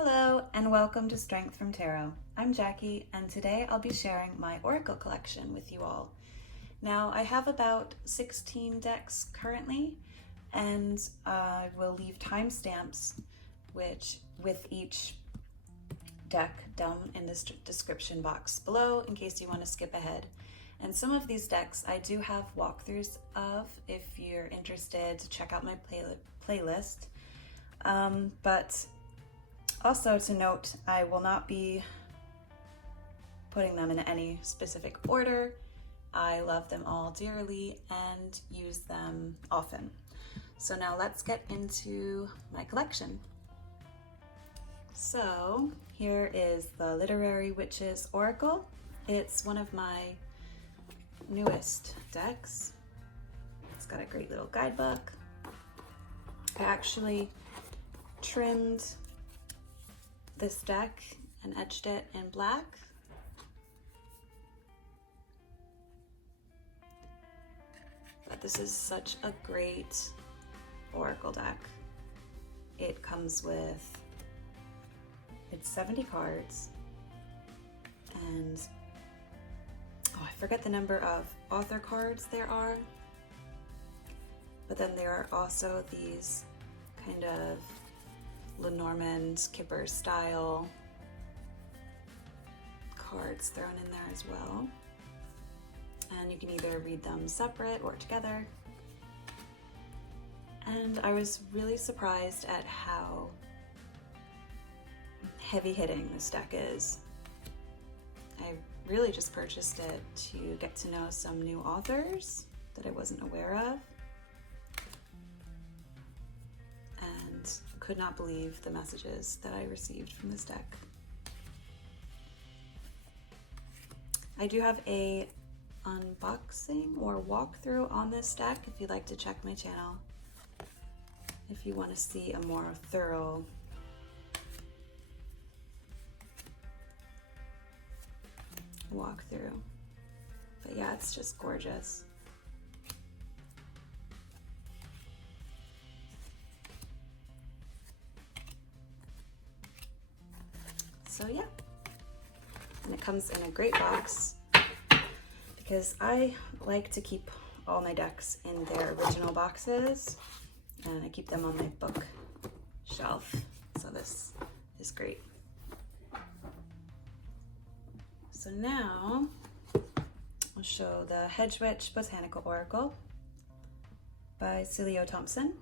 Hello and welcome to Strength from Tarot. I'm Jackie and today I'll be sharing my Oracle collection with you all. Now I have about 16 decks currently and I will leave timestamps with each deck down in the description box below in case you want to skip ahead. And some of these decks I do have walkthroughs of if you're interested to check out my playlist. But also to note, I will not be putting them in any specific order. I love them all dearly and use them often. So now let's get into my collection. So here is the Literary Witches Oracle. It's one of my newest decks. It's got a great little guidebook. I actually trimmed this deck and etched it in black. But this is such a great oracle deck. It comes with, it's 70 cards and I forget the number of author cards there are, but then there are also these kind of Lenormand Kipper style cards thrown in there as well. And you can either read them separate or together. And I was really surprised at how heavy hitting this deck is. I really just purchased it to get to know some new authors that I wasn't aware of. And could not believe the messages that I received from this deck. I do have a unboxing or walkthrough on this deck if you'd like to check my channel if you want to see a more thorough walkthrough. But yeah, it's just gorgeous. So yeah, and it comes in a great box because I like to keep all my decks in their original boxes and I keep them on my bookshelf. So this is great. So now I'll show the Hedgewitch Botanical Oracle by Celio Thompson.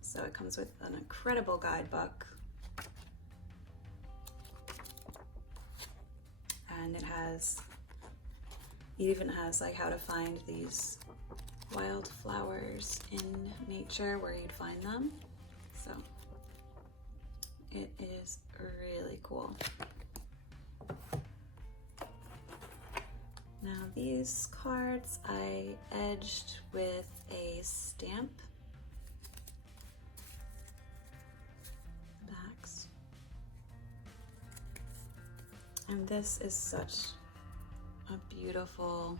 So it comes with an incredible guidebook. And it even has like how to find these wild flowers in nature, where you'd find them. So it is really cool. Now these cards I edged with a stamp. Backs. And this is such a beautiful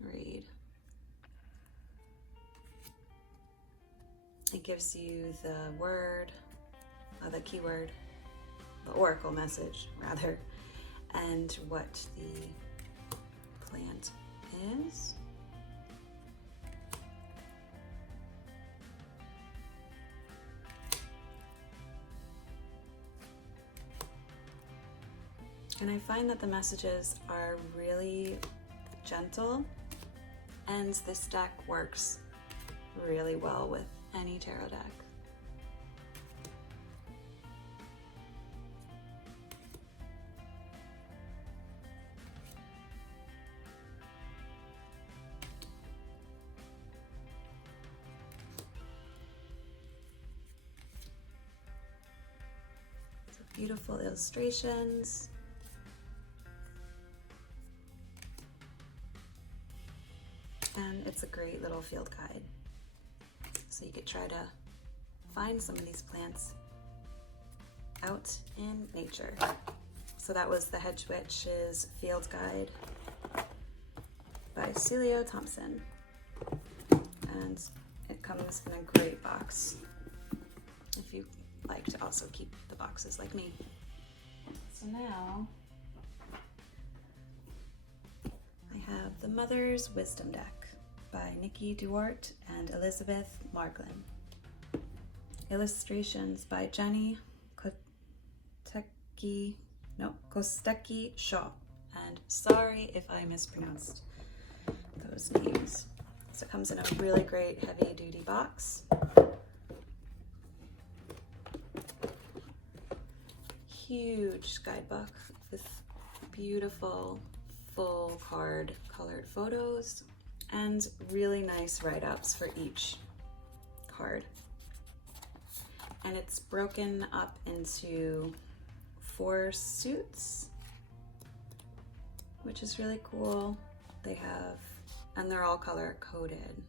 read. It gives you the word, the keyword, the oracle message rather, and what the plant is. And I find that the messages are really gentle, and this deck works really well with any tarot deck. So beautiful illustrations. And it's a great little field guide. So you could try to find some of these plants out in nature. So that was the Hedgewitch's Field Guide by Celio Thompson. and it comes in a great box if you like to also keep the boxes like me. So now I have the Mother's Wisdom deck by Nikki Duarte and Elizabeth Marglin. Illustrations by Jenny Kostecki Shaw. And sorry if I mispronounced those names. So it comes in a really great heavy duty box. Huge guidebook with beautiful full card colored photos and really nice write-ups for each card. And it's broken up into 4 suits, which is really cool. And they're all color coded.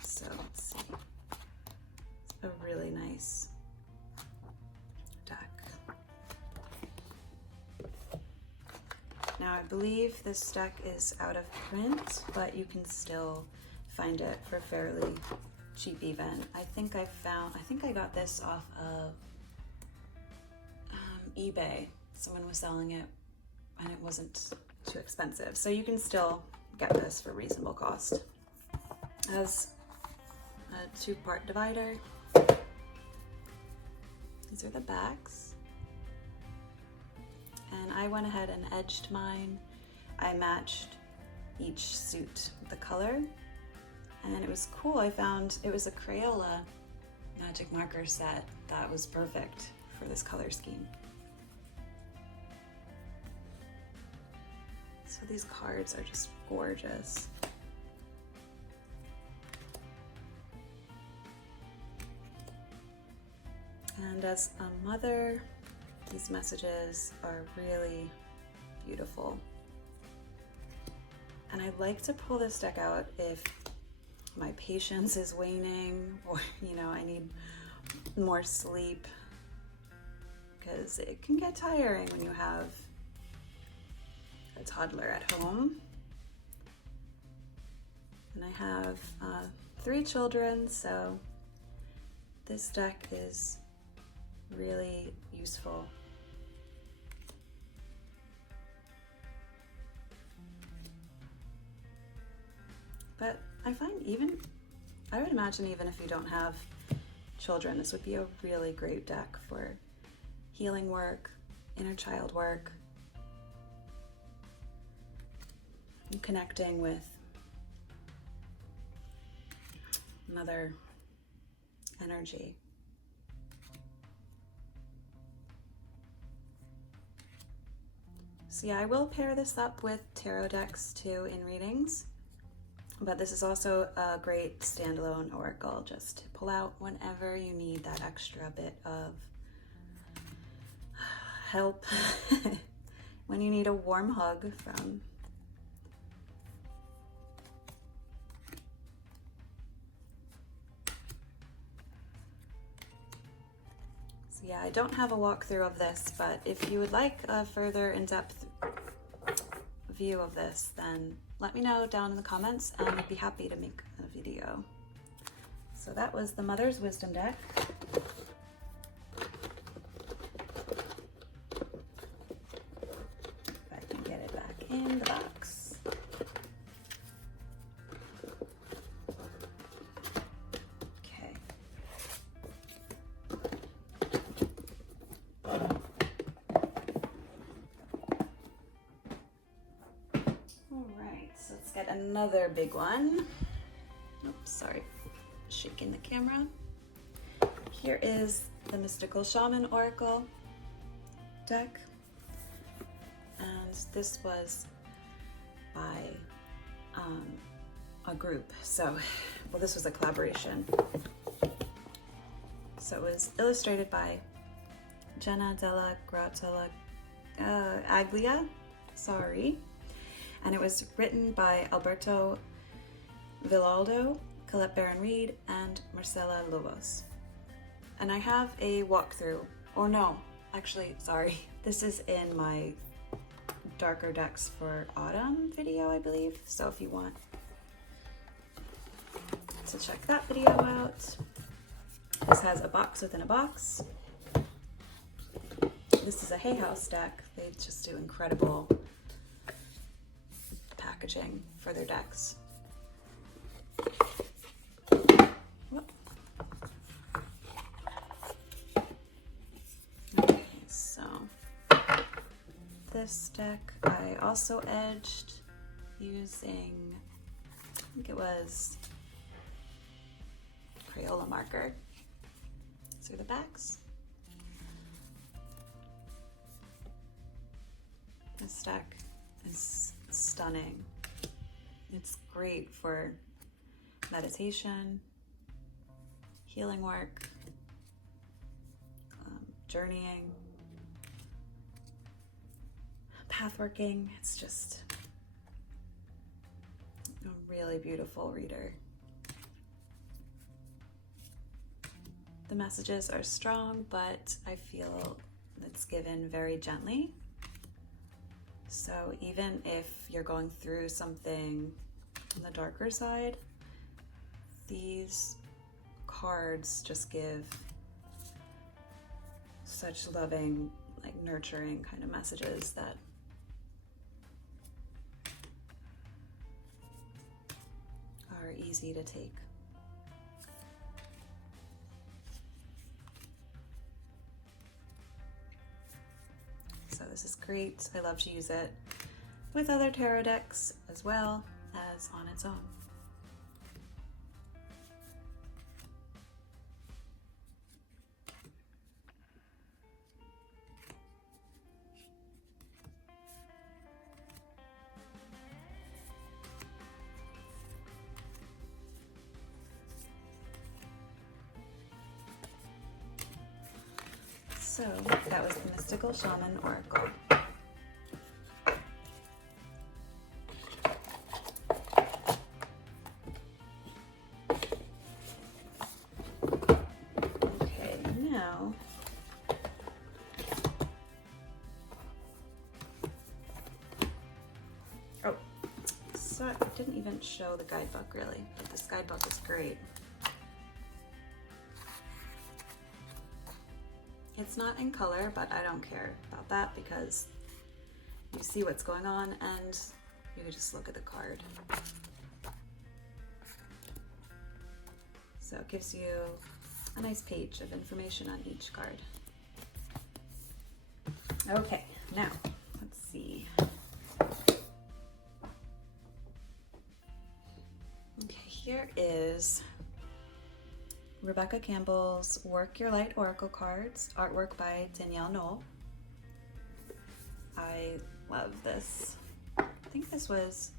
So let's see. It's a really nice deck. Now I believe this deck is out of print, but you can still find it for fairly cheap even. I think I got this off of eBay. Someone was selling it and it wasn't too expensive. So you can still get this for reasonable cost. It has a 2-part divider. These are the backs. And I went ahead and edged mine. I matched each suit with the color. And it was cool. I found it was a Crayola magic marker set that was perfect for this color scheme. So these cards are just gorgeous. And as a mother, these messages are really beautiful. And I like to pull this deck out if my patience is waning, or I need more sleep, because it can get tiring when you have a toddler at home. And I have 3 children, so this deck is really useful. But I would imagine even if you don't have children, this would be a really great deck for healing work, inner child work, and connecting with mother energy. So yeah, I will pair this up with tarot decks too in readings. But this is also a great standalone oracle just to pull out whenever you need that extra bit of help, when you need a warm hug from So yeah, I don't have a walkthrough of this, but if you would like a further in-depth view of this, then let me know down in the comments and I'd be happy to make a video. So that was the Mother's Wisdom deck. If I can get it back in the box. Okay. Get another big one. Oops, sorry, shaking the camera. Here is the Mystical Shaman Oracle deck, and this was by a group. This was a collaboration. So it was illustrated by Jenna della Gratella Aglia. Sorry. And it was written by Alberto Villaldo, Colette Baron-Reed, and Marcela Lobos. And I have a walkthrough, or no, actually, sorry. This is in my darker decks for autumn video, I believe. So if you want to check that video out. This has a box within a box. This is a Hay House deck. They just do incredible packaging for their decks. Okay, so this deck I also edged using, I think it was Crayola marker. These are the backs. This deck is stunning. It's great for meditation, healing work, journeying, pathworking. It's just a really beautiful reader. The messages are strong, but I feel it's given very gently. So even if you're going through something on the darker side, these cards just give such loving, like nurturing kind of messages that are easy to take. So this is great. I love to use it with other tarot decks as well as on its own. So that was the Mystical Shaman Oracle. Okay, now so I didn't even show the guidebook really, but this guidebook is great. It's not in color, but I don't care about that because you see what's going on and you can just look at the card. So it gives you a nice page of information on each card. Okay, now let's see. Okay, here is Rebecca Campbell's Work Your Light Oracle cards, artwork by Danielle Knoll. I love this. I think this was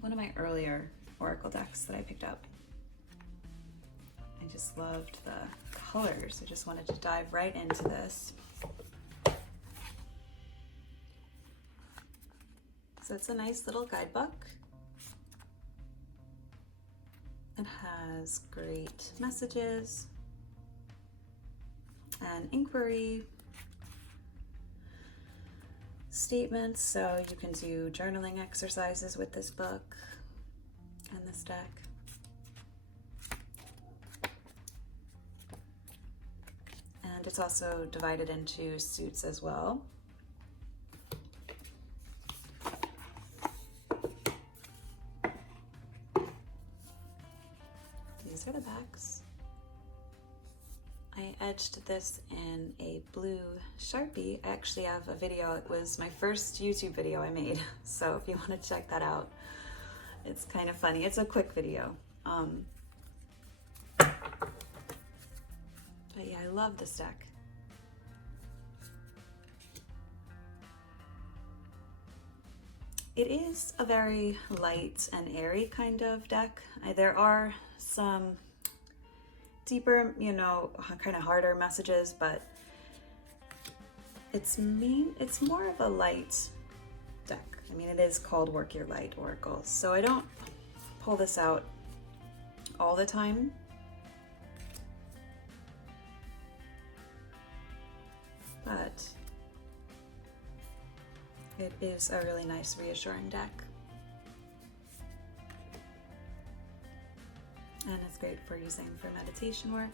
one of my earlier Oracle decks that I picked up. I just loved the colors. I just wanted to dive right into this. So it's a nice little guidebook. It has great messages and inquiry statements, so you can do journaling exercises with this book and this deck. And it's also divided into suits as well. These are the backs. I edged this in a blue Sharpie. I actually have a video. It was my first YouTube video I made. So if you want to check that out, it's kind of funny. It's a quick video. But yeah, I love this deck. It is a very light and airy kind of deck. There are some deeper, kind of harder messages, but it's more of a light deck. I mean, it is called Work Your Light Oracle, so I don't pull this out all the time. But it is a really nice, reassuring deck. and it's great for using for meditation work,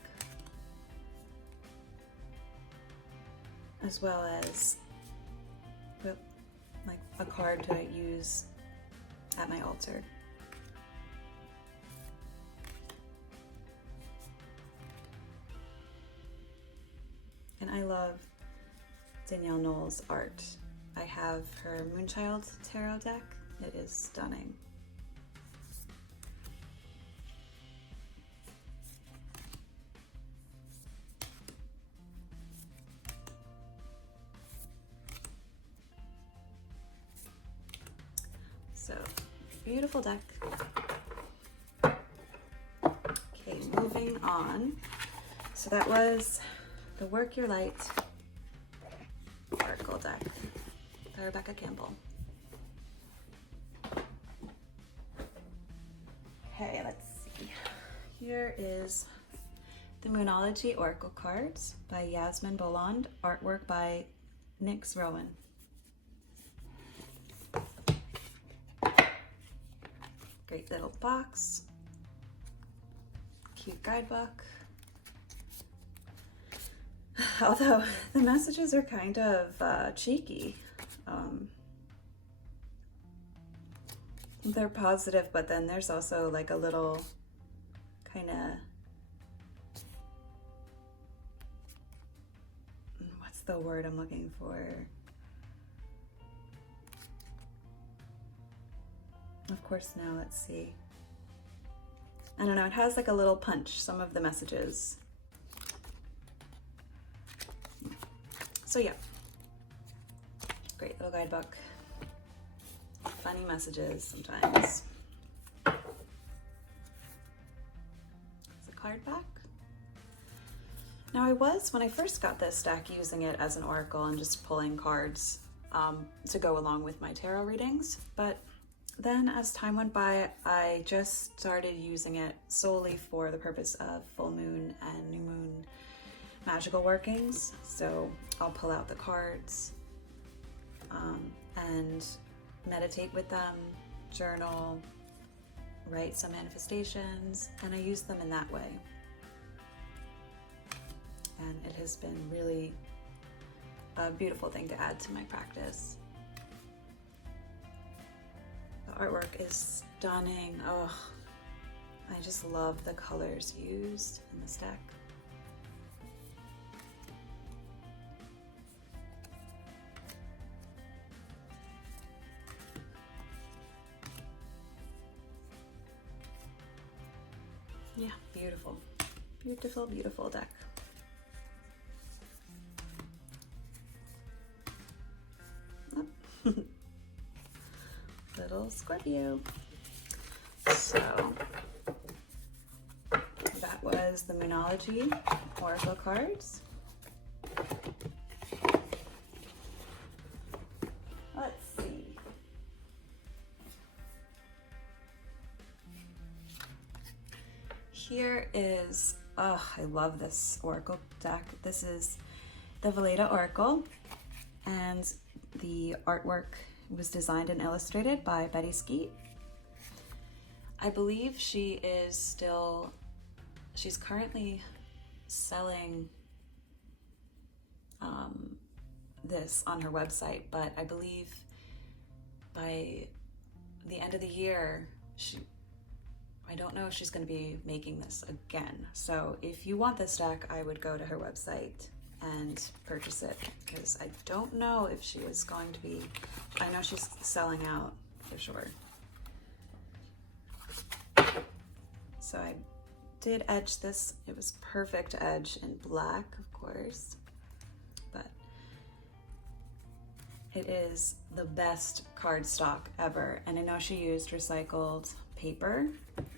as well as like a card to use at my altar. And I love Danielle Knoll's art. I have her Moonchild tarot deck. It is stunning. So, beautiful deck. Okay, moving on. So that was the Work Your Light Oracle deck by Rebecca Campbell. Okay, let's see. Here is the Moonology Oracle cards by Yasmin Boland, artwork by Nyx Rowan. Great little box, cute guidebook. Although the messages are kind of cheeky. They're positive, but then there's also like a little kind of, what's the word I'm looking for? Of course, now let's see. I don't know, it has like a little punch, some of the messages. So yeah, great little guidebook. Funny messages sometimes. It's a card back. Now when I first got this deck, using it as an oracle and just pulling cards to go along with my tarot readings, but then as time went by, I just started using it solely for the purpose of full moon and new moon magical workings. So I'll pull out the cards and meditate with them, journal, write some manifestations, and I use them in that way. And it has been really a beautiful thing to add to my practice. The artwork is stunning. Oh, I just love the colors used in this deck. Yeah, beautiful. Beautiful, beautiful deck. Oh. Little Scorpio. So that was the Moonology Oracle cards. Let's see. Here is, oh, I love this Oracle deck. This is the Velada Oracle, and the artwork was designed and illustrated by Betty Skeet. I believe she's currently selling this on her website, but I believe by the end of the year, I don't know if she's going to be making this again. So if you want this deck, I would go to her website and purchase it, because I don't know if she is going to be, I know she's selling out for sure. So I did edge this. It was perfect to edge in black, of course, but it is the best cardstock ever. And I know she used recycled paper,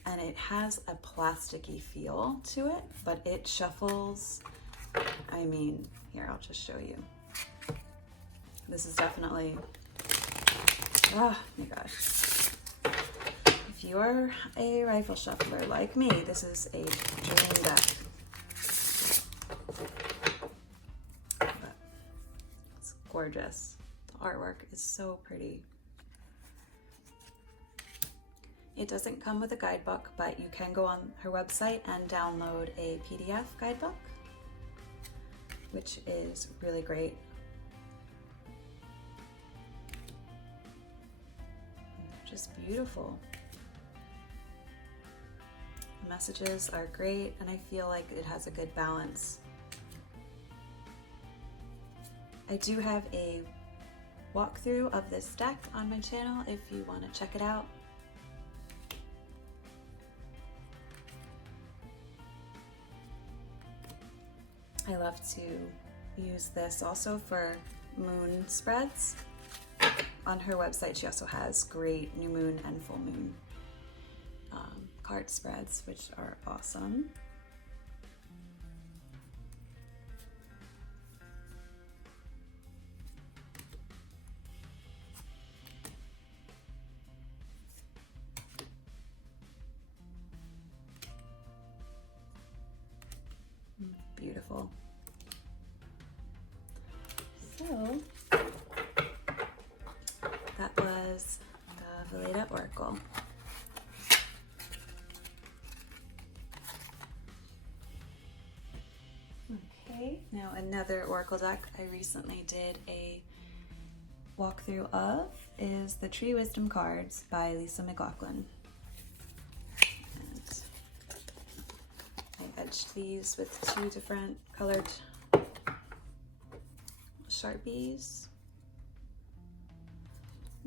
and it has a plasticky feel to it, but it shuffles. I mean, here, I'll just show you. This is definitely, oh my gosh. If you're a rifle shuffler like me, this is a dream deck. But it's gorgeous. The artwork is so pretty. It doesn't come with a guidebook, but you can go on her website and download a PDF guidebook, which is really great. They're just beautiful. The messages are great, and I feel like it has a good balance. I do have a walkthrough of this deck on my channel if you want to check it out. I love to use this also for moon spreads. On her website, she also has great new moon and full moon card spreads, which are awesome. Beautiful. So that was the Velada Oracle. Okay, now another Oracle deck I recently did a walkthrough of is the Tree Wisdom cards by Lisa McLaughlin. And I edged these with 2 different colored Sharpies.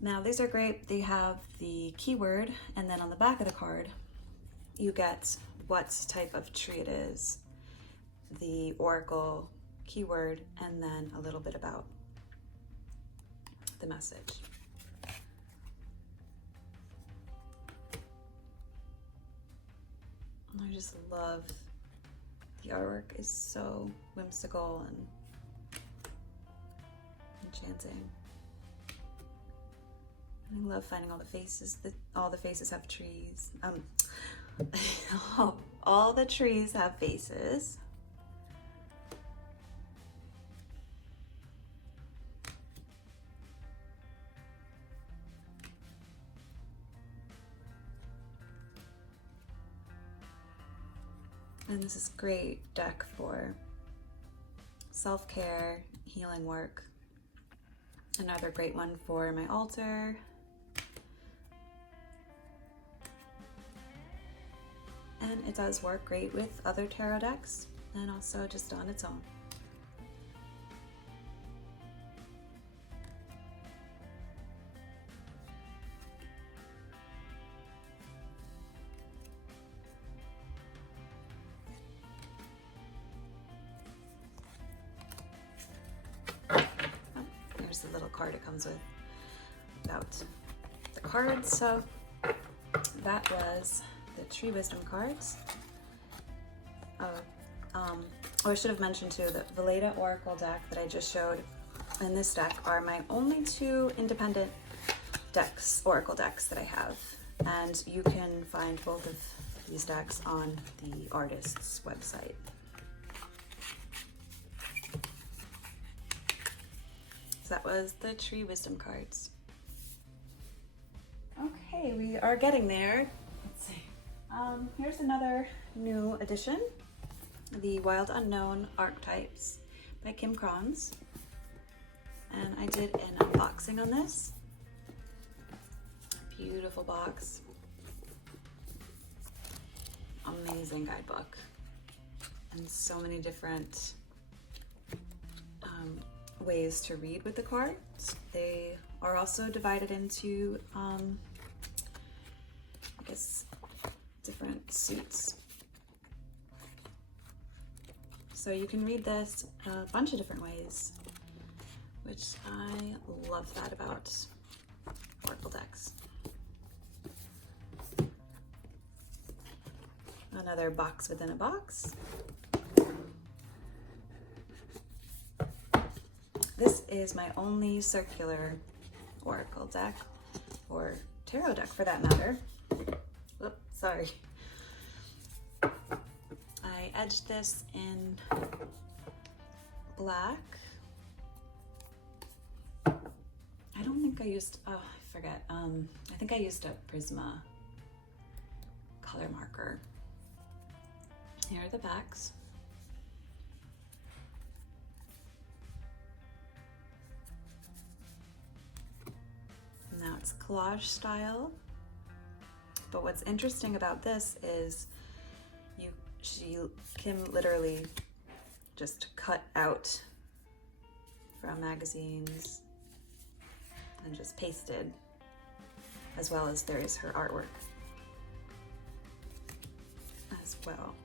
Now these are great. They have the keyword, and then on the back of the card you get what type of tree it is, the oracle keyword, and then a little bit about the message. I just love the artwork. Is so whimsical and enchanting. I love finding all the faces. All the faces have trees. All the trees have faces. And this is a great deck for self-care, healing work. Another great one for my altar. And it does work great with other tarot decks and also just on its own. There's the little card it comes with about the cards. So that was the Tree Wisdom cards. I should have mentioned too that Velada Oracle deck that I just showed and this deck are my only 2 independent decks, Oracle decks that I have. And you can find both of these decks on the artist's website. So that was the Tree Wisdom cards. Okay, we are getting there. Let's see. Here's another new edition, the Wild Unknown Archetypes by Kim Kranz. And I did an unboxing on this. Beautiful box. Amazing guidebook. And so many different ways to read with the cards. They are also divided into, I guess, different suits. So you can read this a bunch of different ways, which I love that about Oracle decks. Another box within a box. This is my only circular Oracle deck, or tarot deck for that matter. Oops, sorry. I edged this in black. I don't think I used, oh, I forget. I think I used a Prisma color marker. Here are the backs. Now it's collage style, but what's interesting about this is Kim literally just cut out from magazines and just pasted, as well as there is her artwork as well.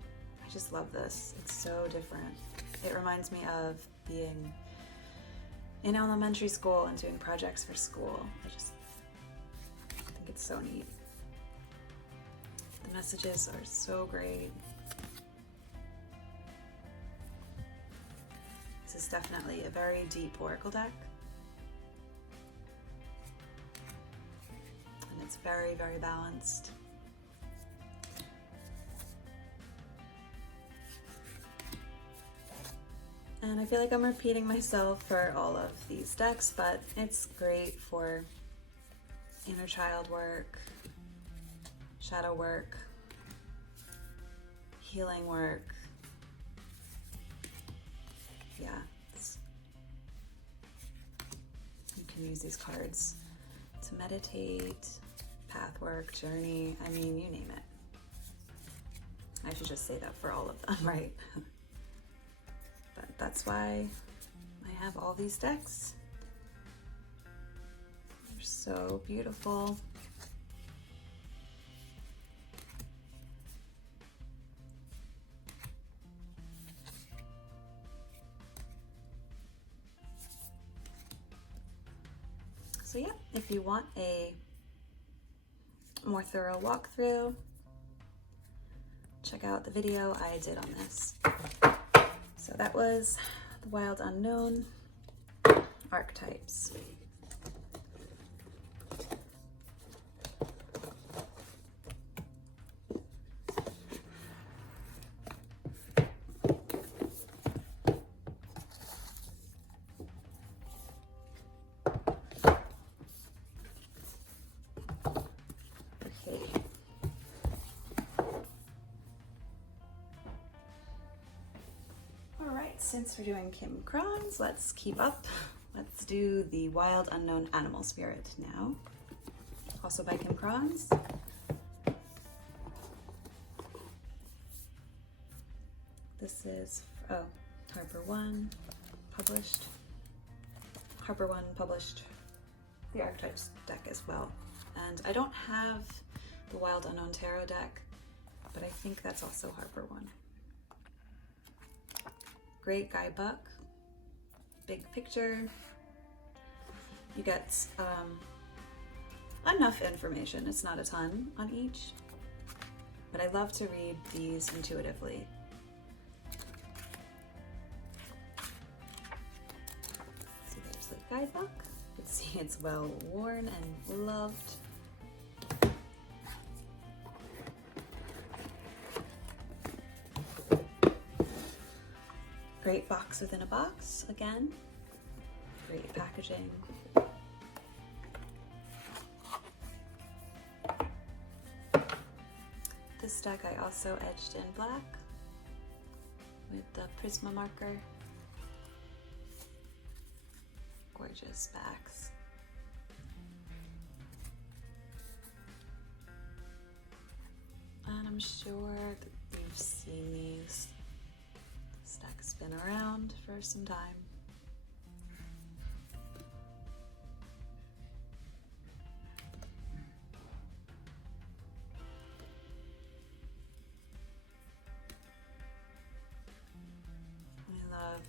I just love this. It's so different. It reminds me of being in elementary school and doing projects for school. I think it's so neat. The messages are so great. This is definitely a very deep oracle deck. And it's very, very balanced. And I feel like I'm repeating myself for all of these decks, but it's great for inner child work, shadow work, healing work. Yeah, you can use these cards to meditate, path work, journey, I mean, you name it. I should just say that for all of them, right? But that's why I have all these decks. They're so beautiful. So yeah, if you want a more thorough walkthrough, check out the video I did on this. So that was the Wild Unknown Archetypes. Since we're doing Kim Kron's, let's keep up. Let's do the Wild Unknown Animal Spirit now. Also by Kim Kron's. This is, Harper One published. Harper One published the Archetypes deck as well. And I don't have the Wild Unknown Tarot deck, but I think that's also Harper One. Great guidebook, big picture. You get enough information. It's not a ton on each, but I love to read these intuitively. So there's the guidebook. You can see it's well worn and loved. Great box within a box, again. Great packaging. This deck I also edged in black with the Prisma marker. Gorgeous backs. And I'm sure that you've seen these. This deck's been around for some time. I love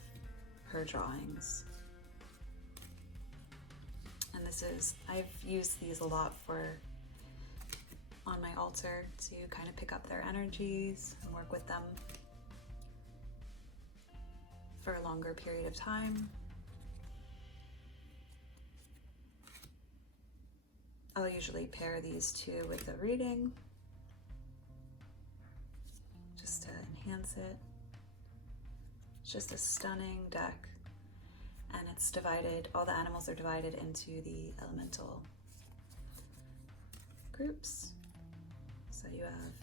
her drawings. And I've used these a lot on my altar to kind of pick up their energies and work with them for a longer period of time. I'll usually pair these two with a reading just to enhance it. It's just a stunning deck, and it's divided, all the animals are divided into the elemental groups. So you have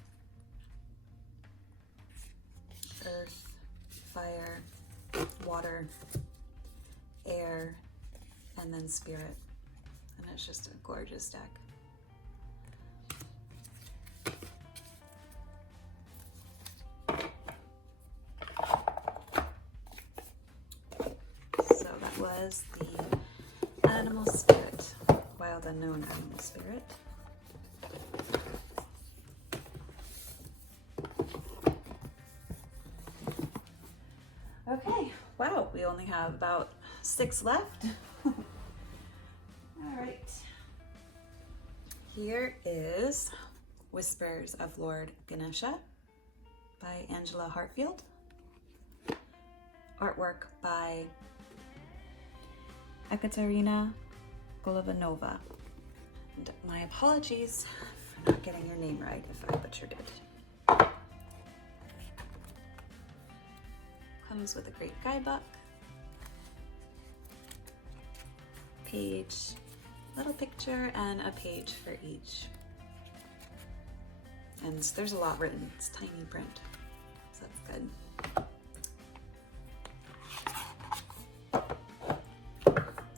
earth, fire, water, air, and then spirit. And it's just a gorgeous deck. So that was the animal spirit, wild unknown animal spirit. Okay, wow, we only have about 6 left. All right. Here is Whispers of Lord Ganesha by Angela Hartfield. Artwork by Ekaterina Golovanova. And my apologies for not getting your name right if I butchered it. Comes with a great guidebook, page, little picture, and a page for each. And there's a lot written, it's tiny print, so that's good.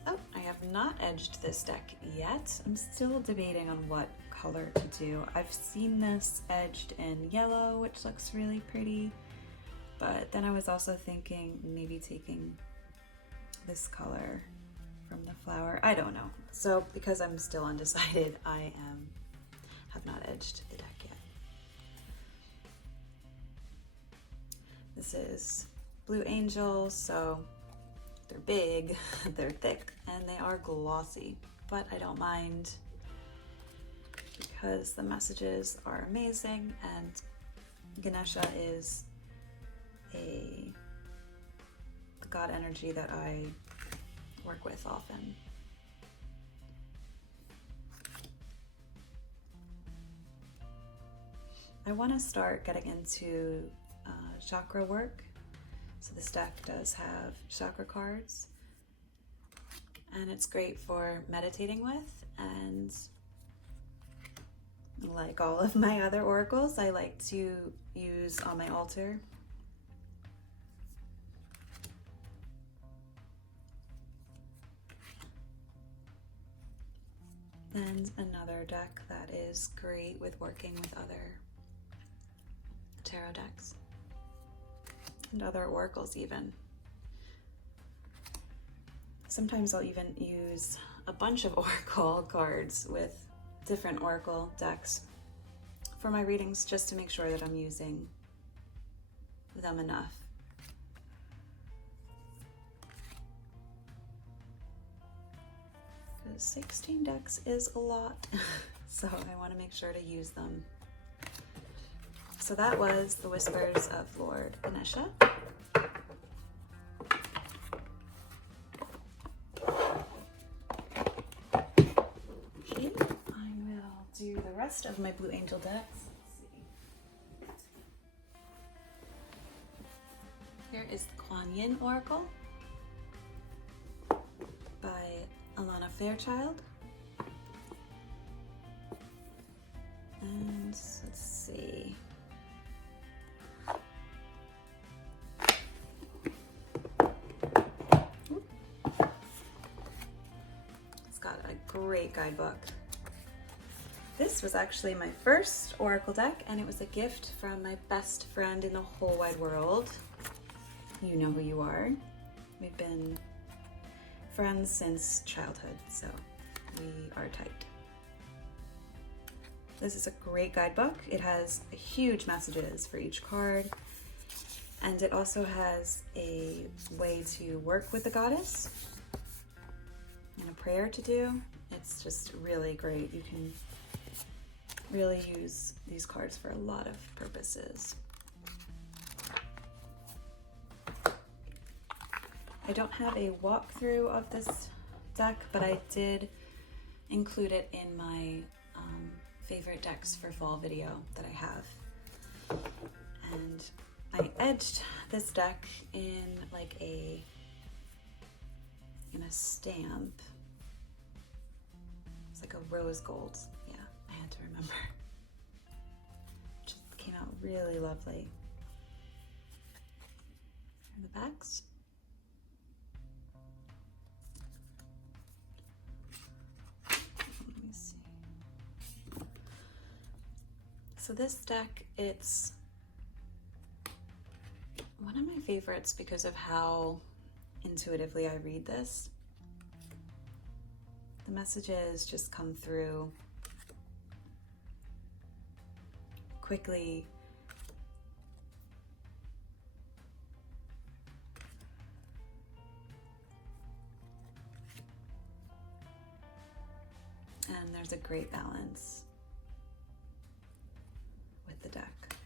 Oh, I have not edged this deck yet. I'm still debating on what color to do. I've seen this edged in yellow, which looks really pretty. But then I was also thinking maybe taking this color from the flower. I don't know. So because I'm still undecided, I have not edged the deck yet. This is Blue Angel, so they're big, they're thick, and they are glossy, but I don't mind because the messages are amazing, and Ganesha is the god energy that I work with often. I want to start getting into chakra work. So this deck does have chakra cards, and it's great for meditating with, and like all of my other oracles, I like to use on my altar. And another deck that is great with working with other tarot decks and other oracles even. Sometimes I'll even use a bunch of oracle cards with different oracle decks for my readings, just to make sure that I'm using them enough. 16 decks is a lot, so I want to make sure to use them. So that was the Whispers of Lord Ganesha. Okay, I will do the rest of my Blue Angel decks. Let's see. Here is the Kuan Yin Oracle by Alana Fairchild. And let's see. It's got a great guidebook. This was actually my first oracle deck, and it was a gift from my best friend in the whole wide world. You know who you are. We've been friends since childhood, so we are tight. This is a great guidebook. It has huge messages for each card, and it also has a way to work with the goddess and a prayer to do. It's just really great. You can really use these cards for a lot of purposes. I don't have a walkthrough of this deck, but I did include it in my favorite decks for fall video that I have. And I edged this deck in in a stamp. It's like a rose gold. Yeah, I had to remember. It just came out really lovely. packs. Let me see. So this deck, it's one of my favorites because of how intuitively I read this. The messages just come through quickly. And there's a great balance with the deck,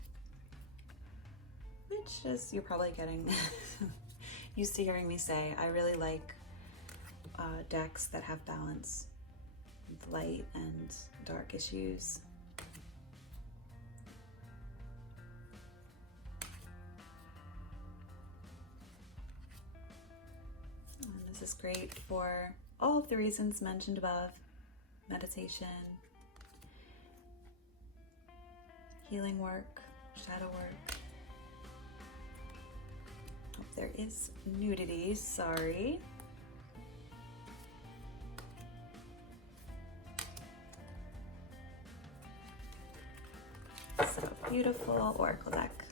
which, as you're probably getting used to hearing me say, I really like decks that have balance with light and dark issues. And this is great for all of the reasons mentioned above: meditation, healing work, shadow work. Oh, there is nudity, sorry. So beautiful oracle deck.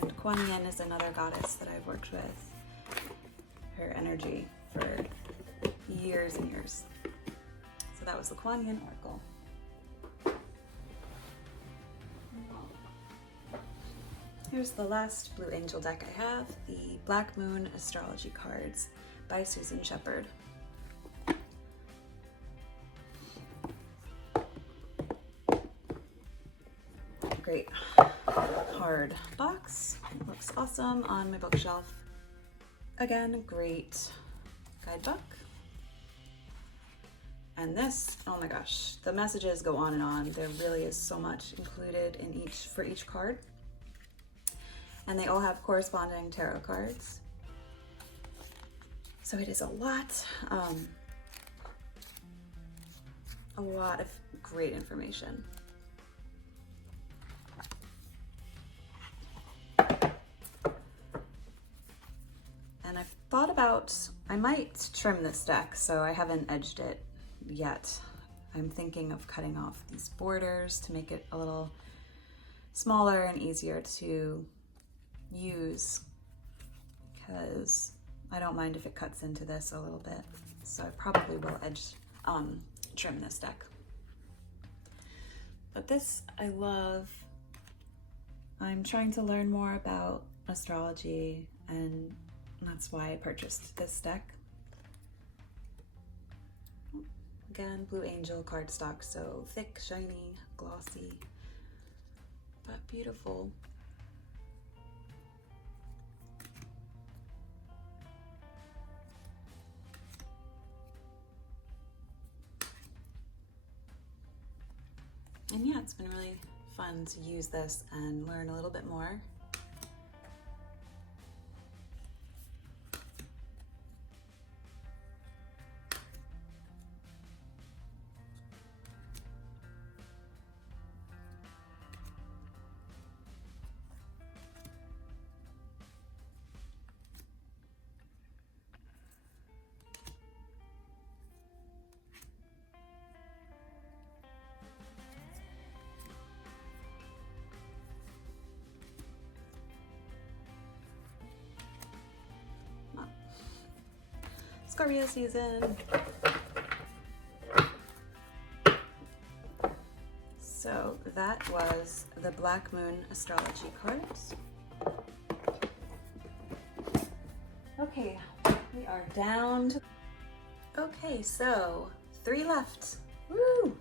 And Kuan Yin is another goddess that I've worked with. Her energy for years and years. So that was the Kuan Yin Oracle. Here's the last Blue Angel deck I have, the Black Moon Astrology cards by Susan Shepard. Great hard box. Looks awesome on my bookshelf. Again, great guidebook. And this, oh my gosh, the messages go on and on. There really is so much included in for each card. And they all have corresponding tarot cards. So it is a lot of great information. And I've thought about, I might trim this deck, so I haven't edged it yet. I'm thinking of cutting off these borders to make it a little smaller and easier to use, because I don't mind if it cuts into this a little bit. So I probably will trim this deck. But this I love. I'm trying to learn more about astrology, and that's why I purchased this deck. Again, Blue Angel cardstock, so thick, shiny, glossy, but beautiful. And yeah, it's been really fun to use this and learn a little bit more. Scorpio season. So that was the Black Moon Astrology cards. Okay, we are down to... Okay, so 3 left. Woo!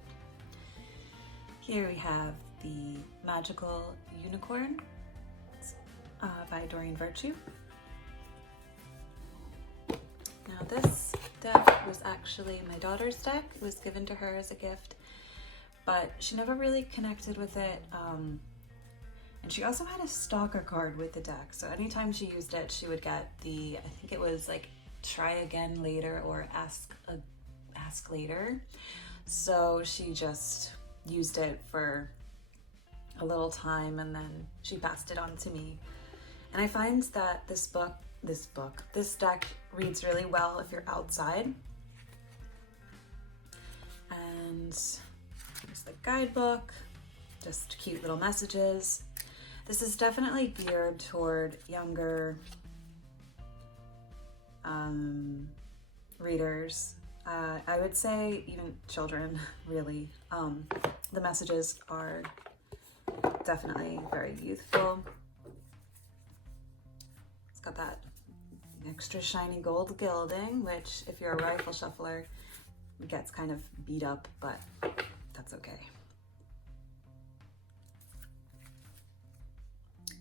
Here we have the Magical Unicorn by Doreen Virtue. Now this deck was actually my daughter's deck. It was given to her as a gift, but she never really connected with it. And she also had a stalker card with the deck. So anytime she used it, she would get the, I think it was like try again later or ask later. So she just used it for a little time and then she passed it on to me. And I find that this deck reads really well if you're outside. And here's the guidebook, just cute little messages. This is definitely geared toward younger readers. I would say even children, really. The messages are definitely very youthful. It's got that extra shiny gold gilding, which if you're a rifle shuffler, gets kind of beat up, but that's okay.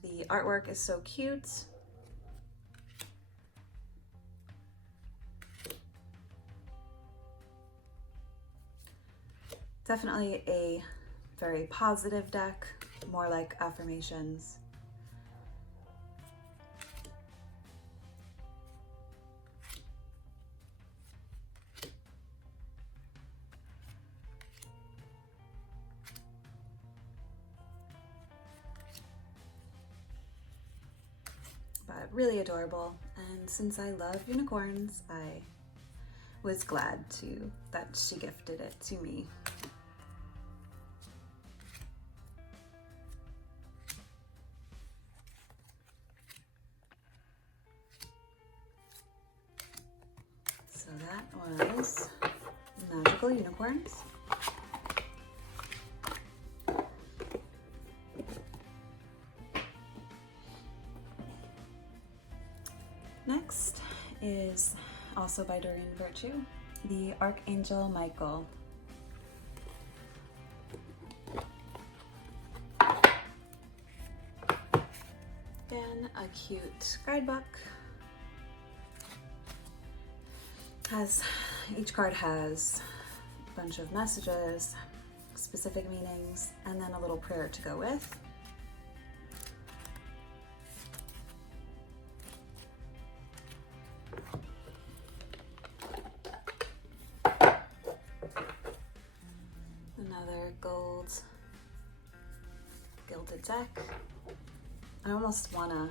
The artwork is so cute. Definitely a very positive deck, more like affirmations. But really adorable, and since I love unicorns, I was glad that she gifted it to me. So that was Magical Unicorns. Next is also by Doreen Virtue, the Archangel Michael. Again, a cute guidebook. Each card has a bunch of messages, specific meanings, and then a little prayer to go with. Another gold gilded deck. I almost want to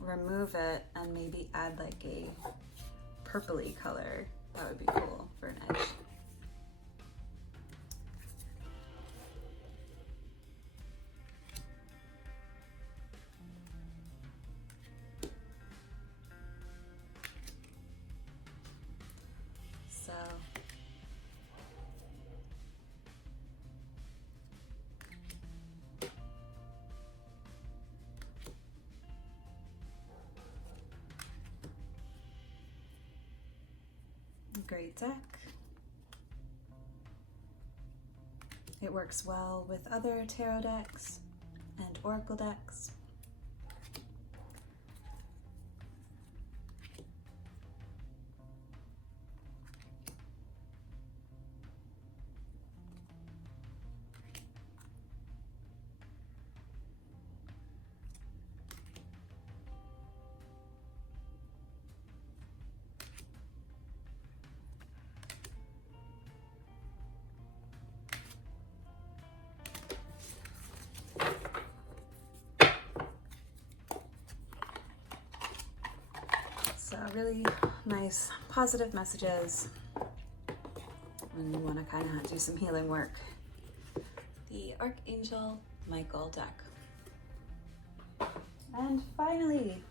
remove it and maybe add like a purpley color. That would be cool for an edge. So great deck. It works well with other tarot decks and oracle decks. So really nice positive messages when you want to kind of do some healing work. The Archangel Michael deck. And finally,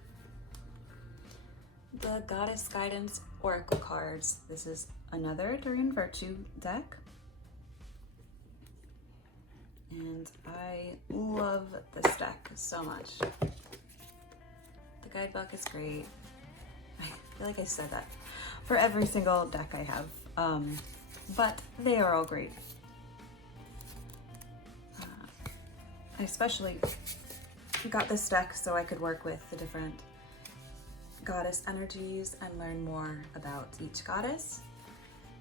the Goddess Guidance Oracle cards. This is another Doreen Virtue deck. And I love this deck so much. The guidebook is great. I feel like I said that for every single deck I have, but they are all great. I especially got this deck so I could work with the different goddess energies and learn more about each goddess.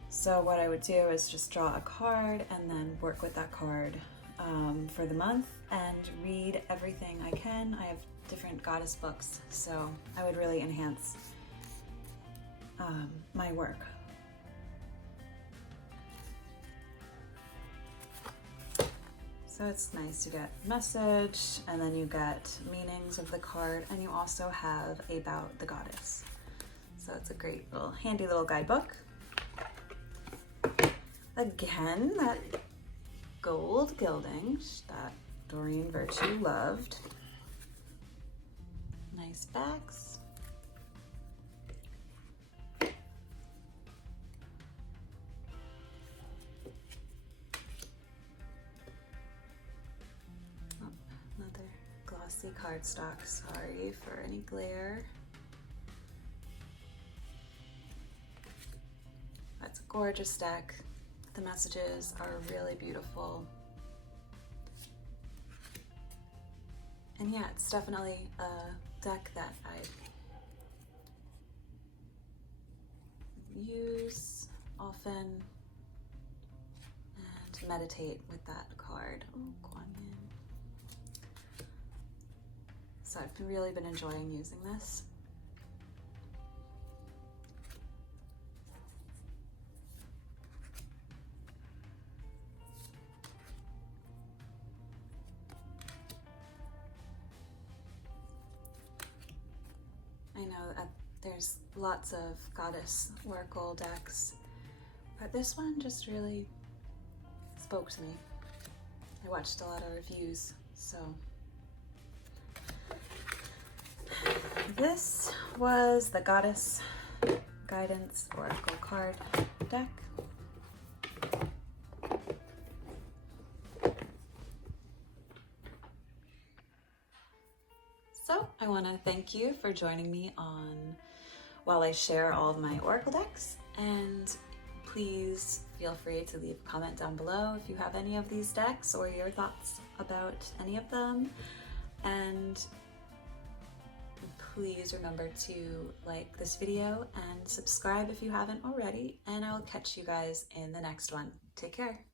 So what I would do is just draw a card and then work with that card for the month and read everything I can. I have different goddess books, so I would really enhance my work. So So it's nice. You get message, and then you get meanings of the card, and you also have about the goddess. So it's a great little handy little guidebook. Again, that gold gilding that Doreen Virtue loved. Nice backs. Another glossy cardstock, sorry for any glare. That's a gorgeous deck. The messages are really beautiful. And yeah, it's definitely a deck that I use often and meditate with that card. Oh, Kuan Yin. So I've really been enjoying using this. I know that there's lots of Goddess Oracle decks, but this one just really spoke to me. I watched a lot of reviews, so. This was the Goddess Guidance Oracle card deck. So I want to thank you for joining me while I share all of my Oracle decks, and please feel free to leave a comment down below if you have any of these decks or your thoughts about any of them. And please remember to like this video and subscribe if you haven't already, and I will catch you guys in the next one. Take care.